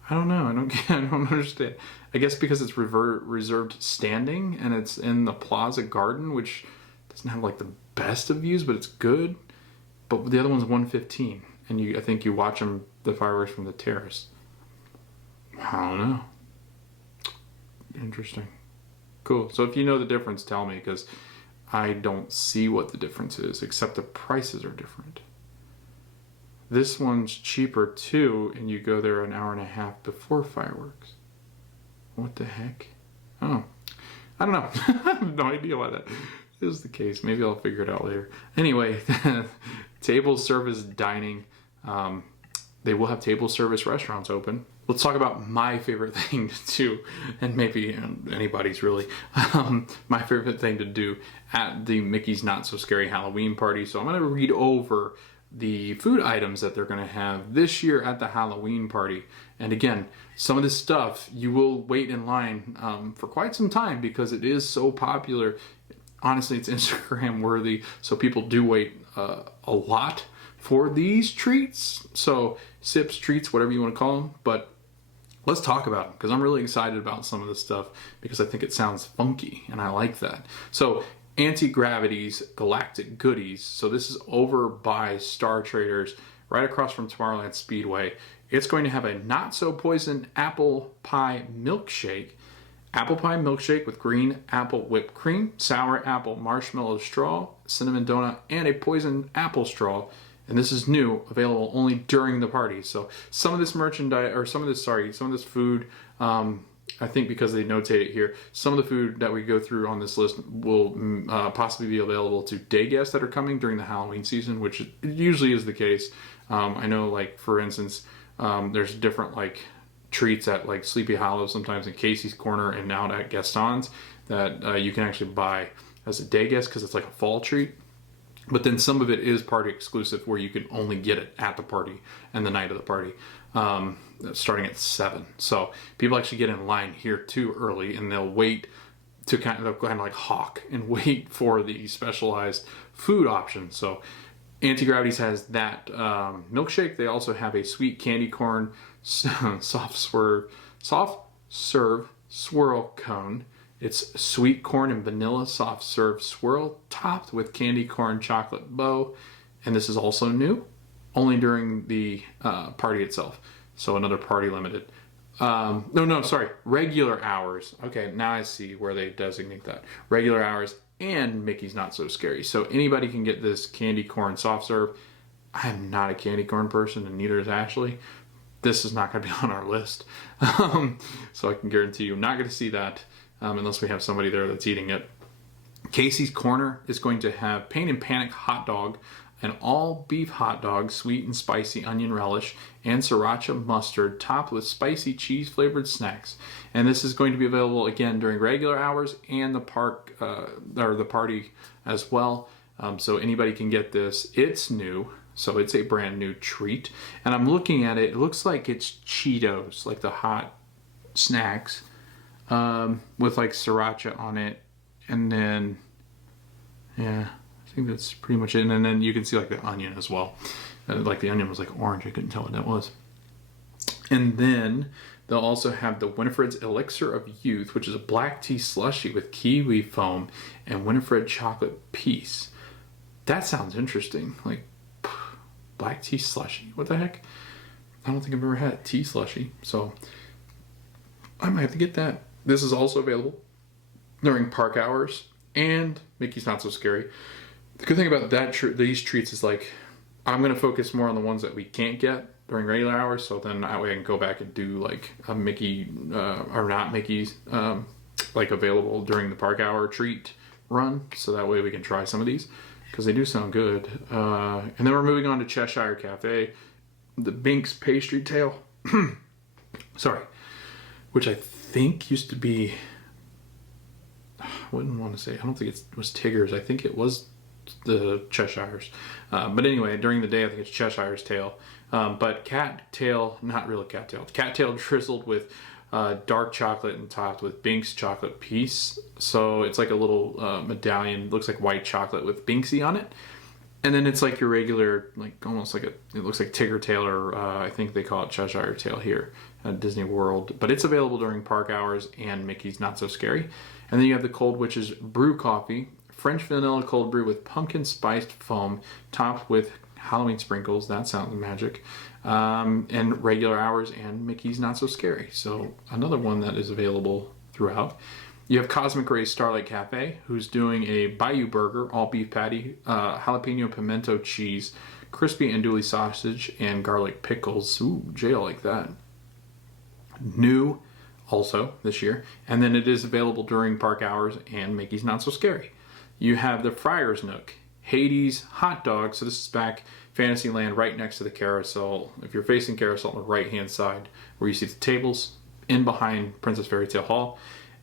I don't know. I don't understand. I guess because it's reserved standing and it's in the Plaza Garden, which doesn't have like the best of views, but it's good. But the other one's $115, and I think you watch the fireworks from the terrace. I don't know. Interesting. Cool. So if you know the difference, tell me, because I don't see what the difference is, except the prices are different. This one's cheaper too, and you go there an hour and a half before fireworks. What the heck? Oh, I don't know. I have no idea why that is the case. Maybe I'll figure it out later. Anyway, table service dining. They will have table service restaurants open. Let's talk about my favorite thing to do, and maybe anybody's really, my favorite thing to do at the Mickey's Not So Scary Halloween Party. So I'm going to read over the food items that they're going to have this year at the Halloween party. And again, some of this stuff you will wait in line for quite some time because it is so popular. Honestly, it's Instagram worthy, so people do wait a lot for these treats. So sips, treats, whatever you want to call them. But let's talk about them, because I'm really excited about some of this stuff because I think it sounds funky and I like that. So Anti-Gravity's Galactic Goodies. So this is over by Star Traders, right across from Tomorrowland Speedway. It's going to have a not so poison apple pie milkshake. Apple pie milkshake with green apple whipped cream, sour apple marshmallow straw, cinnamon donut, and a poison apple straw. And this is new, available only during the party. So some of this merchandise, or some of this food, I think because they notate it here, some of the food that we go through on this list will possibly be available to day guests that are coming during the Halloween season, which usually is the case. I know, like, for instance, there's different, like, treats at, like, Sleepy Hollow sometimes in Casey's Corner and out at Gaston's that you can actually buy as a day guest because it's like a fall treat. But then some of it is party exclusive where you can only get it at the party and the night of the party, starting at 7. So people actually get in line here too early, and they'll wait to kind of like hawk and wait for the specialized food options. So Anti-Gravity's has that milkshake. They also have a sweet candy corn soft serve swirl cone. It's sweet corn and vanilla soft serve swirl topped with candy corn chocolate bow. And this is also new, only during the party itself. So another party limited. Sorry, regular hours. Okay, now I see where they designate that. Regular hours and Mickey's Not So Scary. So anybody can get this candy corn soft serve. I am not a candy corn person, and neither is Ashley. This is not going to be on our list. So I can guarantee you, I'm not going to see that unless we have somebody there that's eating it. Casey's Corner is going to have Pain and Panic hot dog, an all beef hot dog, sweet and spicy onion relish, and sriracha mustard topped with spicy cheese flavored snacks. And this is going to be available again during regular hours and the party as well. So anybody can get this. It's new, so it's a brand new treat. And I'm looking at it. It looks like it's Cheetos, like the hot snacks, with like sriracha on it, and then yeah. I think that's pretty much it. And then you can see like the onion as well. Like the onion was like orange. I couldn't tell what that was. And then they'll also have the Winifred's Elixir of Youth, which is a black tea slushy with kiwi foam and Winifred chocolate piece. That sounds interesting. Like black tea slushy. What the heck? I don't think I've ever had a tea slushy. So I might have to get that. This is also available during park hours and Mickey's Not So Scary. The good thing about these treats is like I'm going to focus more on the ones that we can't get during regular hours, so then that way I can go back and do like a Mickey or not Mickey's like available during the park hour treat run, so that way we can try some of these because they do sound good. And then we're moving on to Cheshire Cafe, the Binks pastry tail, sorry, which I think used to be, I wouldn't want to say, I don't think it was Tigger's, I think it was the Cheshire's, but anyway, during the day I think it's Cheshire's tail, but cat tail drizzled with dark chocolate and topped with Binks chocolate piece. So it's like a little medallion, looks like white chocolate with Binksy on it, and then it's like your regular, like almost like it looks like Tigger tail, or I think they call it Cheshire tail here at Disney World, but it's available during park hours and Mickey's Not So Scary. And then you have the Cold Witch's brew coffee, French vanilla cold brew with pumpkin spiced foam topped with Halloween sprinkles. That sounds magic. And regular hours and Mickey's Not So Scary. So another one that is available throughout. You have Cosmic Rays Starlight Cafe, who's doing a Bayou Burger, all beef patty, jalapeno pimento cheese, crispy andouille sausage, and garlic pickles. Ooh, jail like that. New also this year. And then it is available during park hours and Mickey's Not So Scary. You have the Friar's Nook, Hades hot dog. So this is back Fantasyland right next to the carousel. If you're facing carousel on the right hand side where you see the tables, in behind Princess Fairy Tale Hall,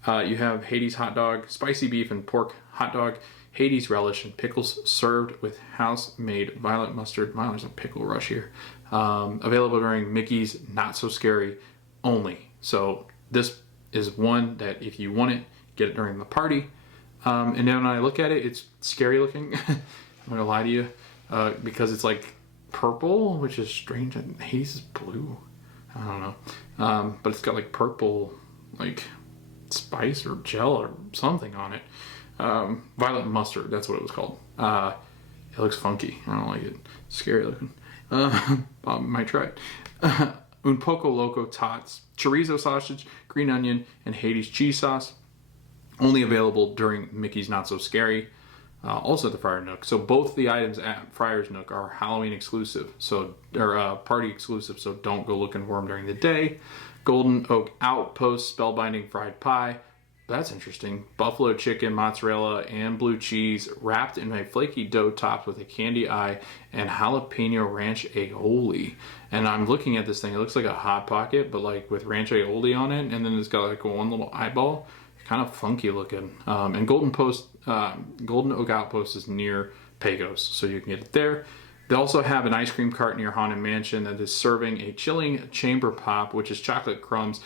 you have Hades hot dog, spicy beef and pork hot dog, Hades relish and pickles served with house-made violet mustard. Wow, there's a pickle rush here. Available during Mickey's Not So Scary only. So this is one that if you want it, get it during the party. And then when I look at it, it's scary looking. I'm not gonna lie to you, because it's like purple, which is strange. Hades is blue. I don't know, but it's got like purple, like spice or gel or something on it. Violet mustard, that's what it was called. It looks funky. I don't like it. Scary looking. I might try it. Un Poco Loco Tots, chorizo sausage, green onion, and Hades cheese sauce. Only available during Mickey's Not So Scary. Also at the Friar Nook. So both the items at Friar's Nook are Halloween exclusive. So they're party exclusive. So don't go looking for them during the day. Golden Oak Outpost spellbinding fried pie. That's interesting. Buffalo chicken, mozzarella, and blue cheese wrapped in a flaky dough topped with a candy eye and jalapeno ranch aioli. And I'm looking at this thing. It looks like a Hot Pocket, but like with ranch aioli on it. And then it's got like one little eyeball. Kind of funky looking. And Golden Oak Outpost is near Pecos, so you can get it there. They also have an ice cream cart near Haunted Mansion that is serving a chilling chamber pop, which is chocolate crumbs,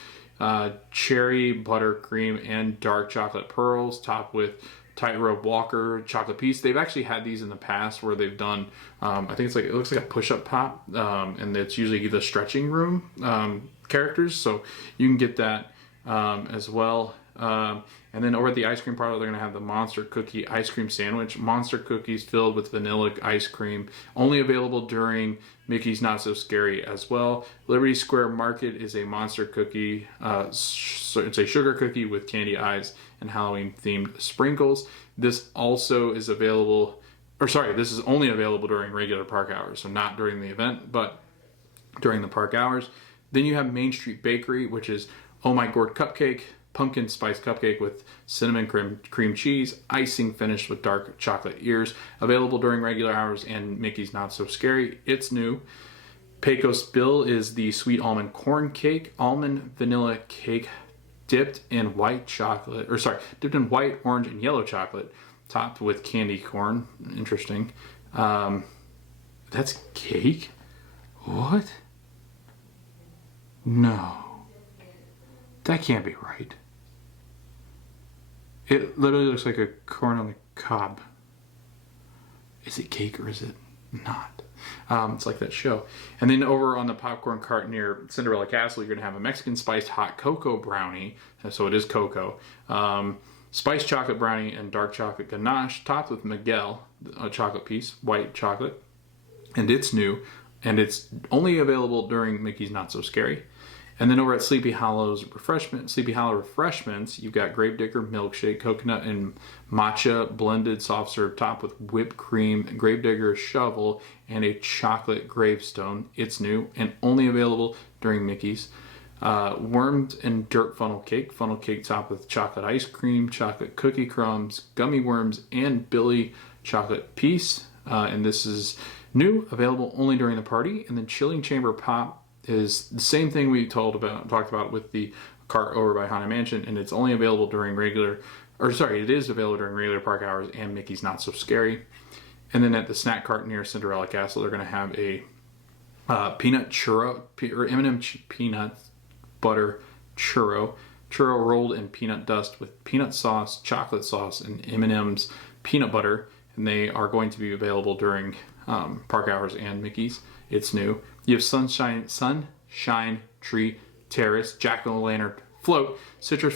cherry buttercream, and dark chocolate pearls, topped with Tightrope Walker chocolate piece. They've actually had these in the past where they've done, I think it looks like a push-up pop, and it's usually the stretching room characters, so you can get that. as well. And then over at the ice cream parlor, they're going to have the Monster Cookie Ice Cream Sandwich. Monster cookies filled with vanilla ice cream. Only available during Mickey's Not So Scary as well. Liberty Square Market is a Monster Cookie. So it's a sugar cookie with candy eyes and Halloween-themed sprinkles. This also is available, this is only available during regular park hours. So not during the event, but during the park hours. Then you have Main Street Bakery, which is Oh My Gourd Cupcake, pumpkin spice cupcake with cinnamon cream cheese, icing finished with dark chocolate ears, available during regular hours and Mickey's Not So Scary. It's new. Pecos Bill is the sweet almond corn cake, almond vanilla cake dipped in white, orange, and yellow chocolate, topped with candy corn. Interesting. That's cake? What? No. That can't be right. It literally looks like a corn on the cob. Is it cake or is it not? It's like that show. And then over on the popcorn cart near Cinderella Castle, you're going to have a Mexican spiced hot cocoa brownie. So it is cocoa. Spiced chocolate brownie and dark chocolate ganache topped with Miguel, a chocolate piece, white chocolate. And it's new. And it's only available during Mickey's Not So Scary. And then over at Sleepy Hollow Refreshments, you've got Gravedigger milkshake, coconut and matcha blended soft serve topped with whipped cream, Gravedigger shovel, and a chocolate gravestone. It's new and only available during Mickey's. Worms and dirt funnel cake topped with chocolate ice cream, chocolate cookie crumbs, gummy worms, and Billy chocolate piece. And this is new, available only during the party. And then Chilling Chamber Pop is the same thing we talked about with the cart over by Haunted Mansion, and it's only available during it is available during regular park hours and Mickey's Not So Scary. And then at the snack cart near Cinderella Castle, they're going to have a peanut churro, or M&M peanut butter churro rolled in peanut dust with peanut sauce, chocolate sauce, and M&M's peanut butter, and they are going to be available during park hours and Mickey's. It's new. You have Sunshine Tree Terrace, Jack-o'-lantern float, citrus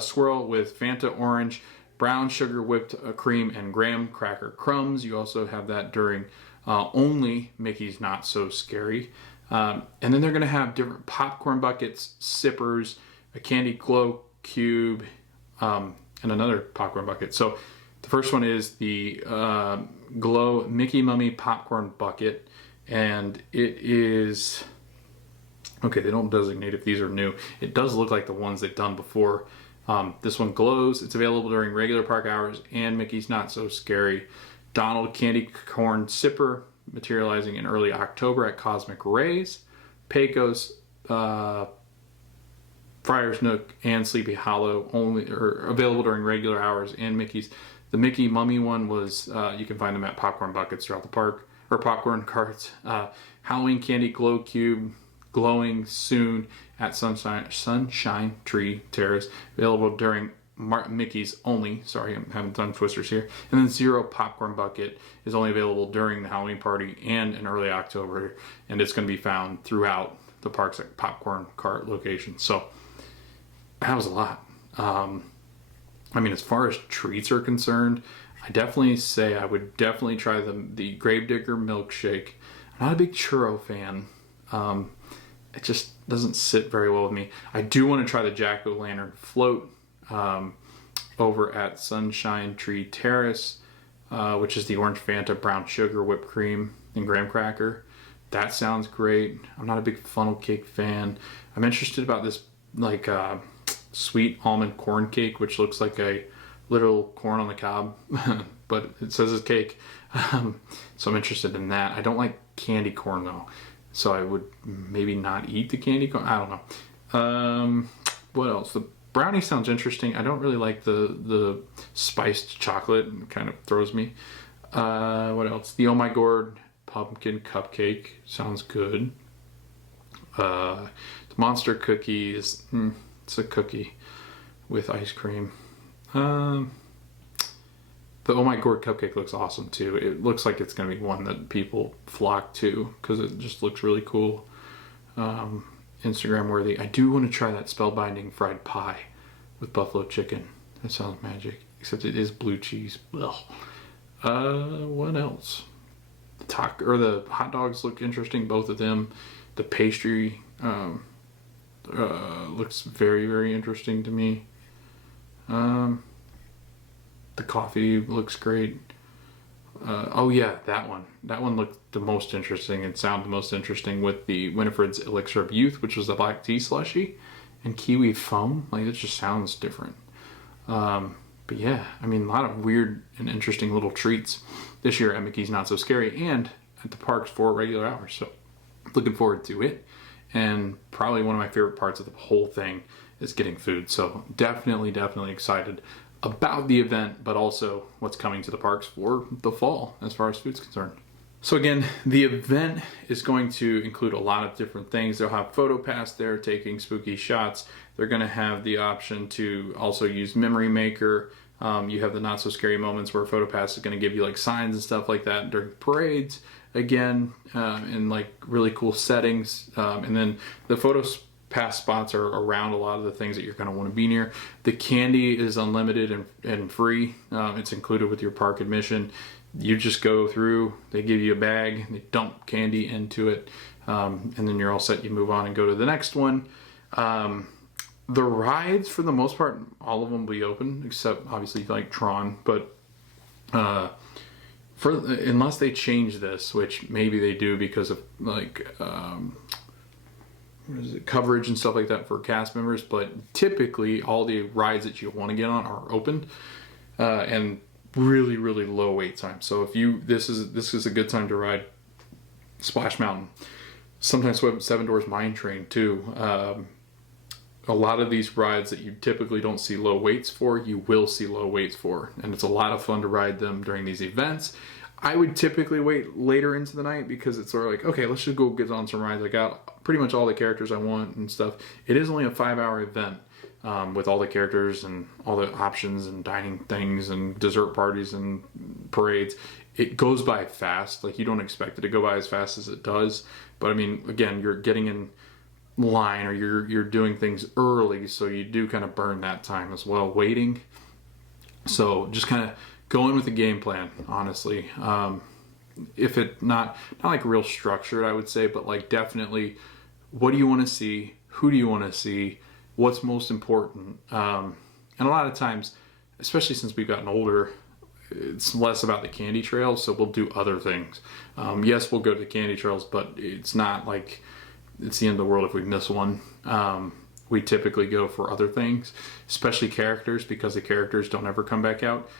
swirl with Fanta orange, brown sugar whipped cream, and graham cracker crumbs. You also have that during only Mickey's Not So Scary. And then they're going to have different popcorn buckets, sippers, a candy glow cube, and another popcorn bucket. So the first one is the Glow Mickey Mummy popcorn bucket. And it is, okay, they don't designate if these are new. It does look like the ones they've done before. This one glows. It's available during regular park hours and Mickey's Not So Scary. Donald Candy Corn Sipper, materializing in early October at Cosmic Rays. Pecos, Friar's Nook, and Sleepy Hollow only are available during regular hours and Mickey's. The Mickey Mummy one was, you can find them at popcorn buckets throughout the park. Or popcorn carts. Halloween Candy Glow Cube, glowing soon at Sunshine Tree Terrace, available during Mickey's only. Sorry, I'm having tongue twisters here. And then Zero Popcorn Bucket is only available during the Halloween party and in early October, and it's going to be found throughout the park's popcorn cart location. So that was a lot. As far as treats are concerned, I definitely say I would definitely try the Gravedigger milkshake. I'm not a big churro fan. It just doesn't sit very well with me. I do want to try the Jack-o'-lantern float over at Sunshine Tree Terrace, which is the orange Fanta, brown sugar, whipped cream, and graham cracker. That sounds great. I'm not a big funnel cake fan. I'm interested about this sweet almond corn cake, which looks like a little corn on the cob, but it says it's cake. So I'm interested in that. I don't like candy corn though, so I would maybe not eat the candy corn. I don't know. What else? The brownie sounds interesting. I don't really like the spiced chocolate. It kind of throws me. What else? The Oh My Gourd pumpkin cupcake sounds good. The monster cookies. It's a cookie with ice cream. The Oh My Gourd cupcake looks awesome too. It looks like it's going to be one that people flock to because it just looks really cool. And Instagram worthy. I do want to try that spellbinding fried pie with buffalo chicken. That sounds magic, except it is blue cheese. Ugh. What else? The hot dogs look interesting, both of them. The pastry looks very, very interesting to me. The coffee looks great. Oh yeah, that one. That one looked the most interesting and sounded the most interesting with the Winifred's Elixir of Youth, which was the black tea slushy, and kiwi foam. Like, it just sounds different. But yeah, I mean, a lot of weird and interesting little treats this year at Mickey's Not So Scary and at the parks for regular hours. So looking forward to it. And probably one of my favorite parts of the whole thing is getting food. So definitely excited about the event, but also what's coming to the parks for the fall as far as food's concerned. So again, the event is going to include a lot of different things. They'll have photo pass there, taking spooky shots. They're going to have the option to also use Memory Maker. You have the not so scary moments where photo pass is going to give you like signs and stuff like that during parades. Again, in like really cool settings. And then the photo pass spots are around a lot of the things that you're going to want to be near. The candy is unlimited and free. It's included with your park admission. You just go through, they give you a bag, they dump candy into it, and then you're all set. You move on and go to the next one. The rides, for the most part, all of them will be open, except obviously like Tron, but unless they change this, which maybe they do because of like coverage and stuff like that for cast members, but typically all the rides that you want to get on are open, and really low wait time. So if this is a good time to ride Splash Mountain, sometimes Seven Doors Mine Train too. A lot of these rides that you typically don't see low waits for, you will see low waits for, and it's a lot of fun to ride them during these events. I would typically wait later into the night because it's sort of like, okay, let's just go get on some rides. I got pretty much all the characters I want and stuff. It is only a 5-hour event. With all the characters and all the options and dining things and dessert parties and parades, it goes by fast. Like, you don't expect it to go by as fast as it does. But I mean, again, you're getting in line or you're doing things early, so you do kind of burn that time as well waiting. So just kind of go in with a game plan, honestly. If it not like real structured, I would say, but like definitely, what do you want to see? Who do you want to see? What's most important? And a lot of times, especially since we've gotten older, it's less about the candy trails, so we'll do other things. Yes, we'll go to the candy trails, but it's not like it's the end of the world if we miss one. We typically go for other things, especially characters, because the characters don't ever come back out.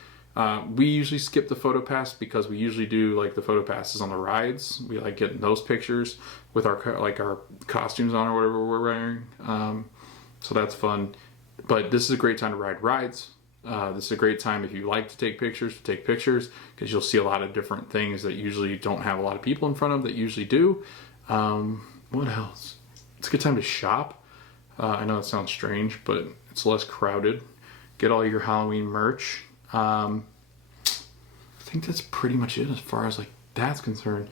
We usually skip the photo pass because we usually do like the photo passes on the rides. We like getting those pictures with our costumes on or whatever we're wearing. So that's fun. But this is a great time to ride rides. This is a great time if you like to take pictures, because you'll see a lot of different things that usually don't have a lot of people in front of that usually do. What else? It's a good time to shop. I know it sounds strange, but it's less crowded. Get all your Halloween merch. I think that's pretty much it as far as like that's concerned.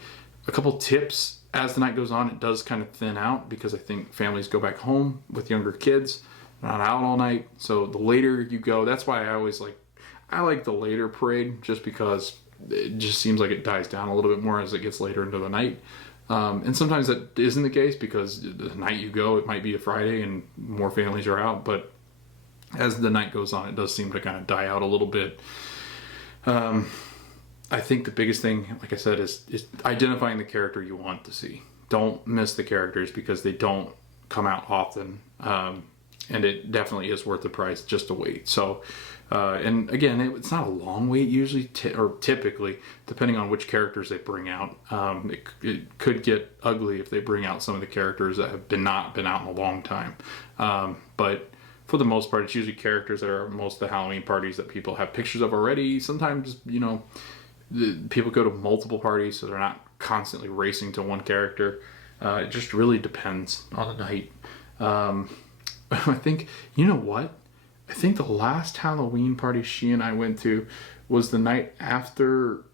A couple tips: as the night goes on, it does kind of thin out because I think families go back home with younger kids, not out all night. So the later you go, that's why I like the later parade, just because it just seems like it dies down a little bit more as it gets later into the night. And sometimes that isn't the case because the night you go, it might be a Friday and more families are out. But as the night goes on, it does seem to kind of die out a little bit. I think the biggest thing, like I said, is identifying the character you want to see. Don't miss the characters because they don't come out often. And it definitely is worth the price just to wait. So, and again, it's not a long wait usually, or typically, depending on which characters they bring out. It could get ugly if they bring out some of the characters that have not been out in a long time. But for the most part, it's usually characters that are most of the Halloween parties that people have pictures of already. Sometimes, people go to multiple parties, so they're not constantly racing to one character. It just really depends on the night. I think, you know what? I think the last Halloween party she and I went to was the night after,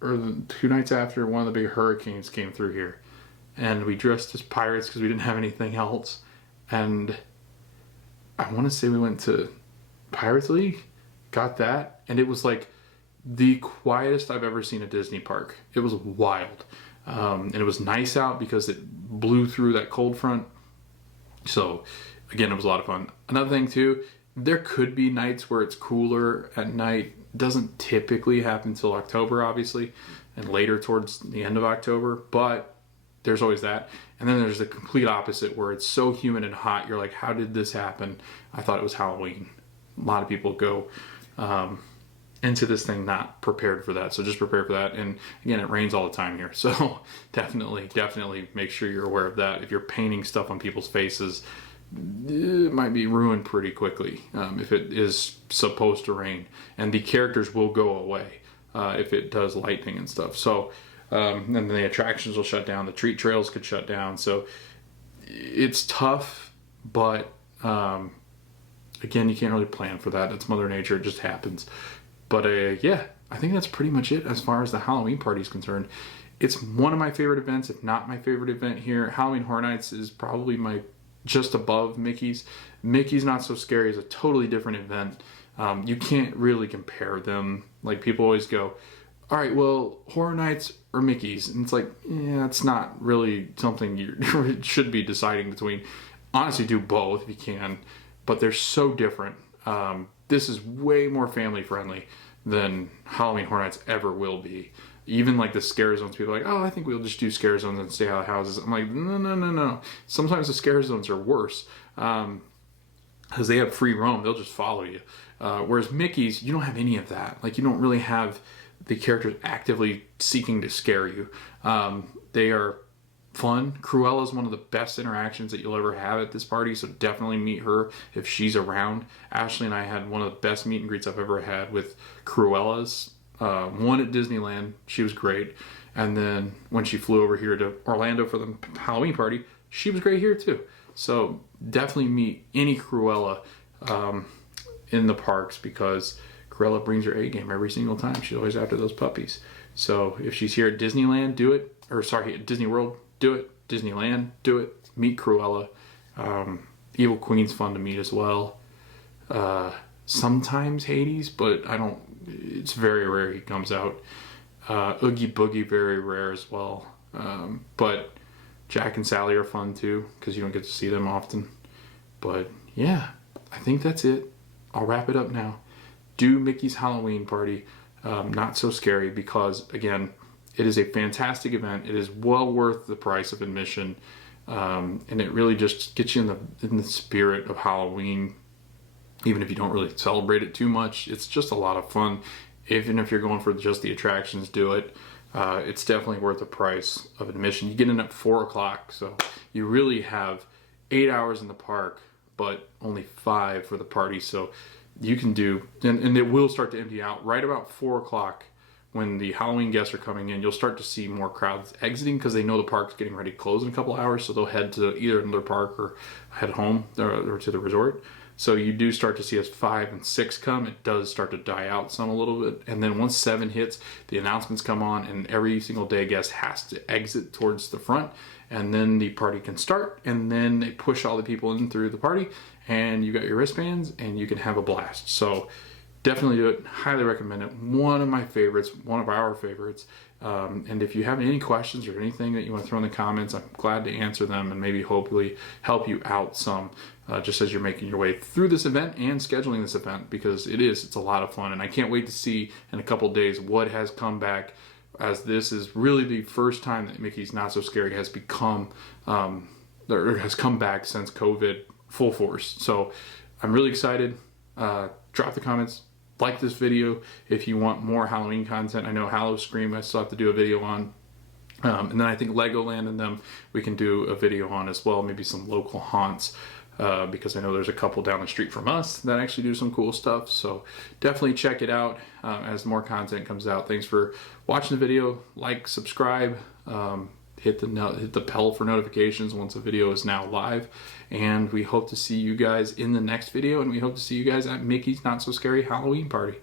or the 2 nights after one of the big hurricanes came through here. And we dressed as pirates because we didn't have anything else. and I want to say we went to Pirates League, got that, and it was like the quietest I've ever seen a Disney park. It was wild. And it was nice out because it blew through that cold front. So again, it was a lot of fun. Another thing too, there could be nights where it's cooler at night. It doesn't typically happen until October, obviously, and later towards the end of October, but there's always that. And then there's the complete opposite where it's so humid and hot. You're like, how did this happen? I thought it was Halloween. A lot of people go into this thing not prepared for that. So just prepare for that. And again, it rains all the time here. So definitely make sure you're aware of that. If you're painting stuff on people's faces, it might be ruined pretty quickly if it is supposed to rain. And the characters will go away if it does lightning and stuff. So and then the attractions will shut down. The treat trails could shut down. So it's tough, but again, you can't really plan for that. It's Mother Nature. It just happens. But yeah, I think that's pretty much it as far as the Halloween party is concerned. It's one of my favorite events, if not my favorite event here. Halloween Horror Nights is probably my just above Mickey's. Mickey's Not So Scary is a totally different event. You can't really compare them. Like, people always go, all right, well, Horror Nights or Mickey's? And it's like, yeah, it's not really something you should be deciding between. Honestly, do both if you can, but they're so different. This is way more family friendly than Halloween Horror Nights ever will be. Even like the scare zones, people are like, oh, I think we'll just do scare zones and stay out of houses. I'm like, no. Sometimes the scare zones are worse because they have free roam. They'll just follow you. Whereas Mickey's, you don't have any of that. Like, you don't really have the characters actively seeking to scare you. They are fun. Cruella is one of the best interactions that you'll ever have at this party, so definitely meet her if she's around. Ashley and I had one of the best meet and greets I've ever had with Cruella's. One at Disneyland, she was great, and then when she flew over here to Orlando for the Halloween party, she was great here too. So definitely meet any Cruella in the parks, because Cruella brings her A game every single time. She's always after those puppies. So if she's here at Disneyland, do it. Or sorry, at Disney World, do it. Disneyland, do it. Meet Cruella. Evil Queen's fun to meet as well. Sometimes Hades, but it's very rare he comes out. Oogie Boogie, very rare as well. But Jack and Sally are fun too, because you don't get to see them often. But yeah, I think that's it. I'll wrap it up now. Do Mickey's Halloween party. Not So Scary, because again, it is a fantastic event. It is well worth the price of admission, and it really just gets you in the spirit of Halloween. Even if you don't really celebrate it too much, it's just a lot of fun. Even if you're going for just the attractions, do it. It's definitely worth the price of admission. You get in at 4 o'clock, so you really have 8 hours in the park, but only 5 for the party. So you can do, and it will start to empty out right about 4 o'clock. When the Halloween guests are coming in, you'll start to see more crowds exiting, because they know the park's getting ready to close in a couple hours, so they'll head to either another park or head home or to the resort. So you do start to see as 5 and 6 come, it does start to die out some a little bit. And then once 7 hits, the announcements come on, and every single day guest has to exit towards the front, and then the party can start, and then they push all the people in through the party, and you got your wristbands, and you can have a blast. So definitely do it. Highly recommend it. One of my favorites, one of our favorites. And if you have any questions or anything that you want to throw in the comments, I'm glad to answer them and maybe hopefully help you out some just as you're making your way through this event and scheduling this event, because it's a lot of fun. And I can't wait to see in a couple days what has come back, as this is really the first time that Mickey's Not So Scary has become, or has come back since COVID full force. So I'm really excited. Drop the comments. Like this video if you want more Halloween content. I know Hallow Scream I still have to do a video on. And then I think Legoland and them we can do a video on as well. Maybe some local haunts, because I know there's a couple down the street from us that actually do some cool stuff. So definitely check it out as more content comes out. Thanks for watching the video. Like, subscribe, hit the bell for notifications once a video is now live. And we hope to see you guys in the next video, and we hope to see you guys at Mickey's Not So Scary Halloween party.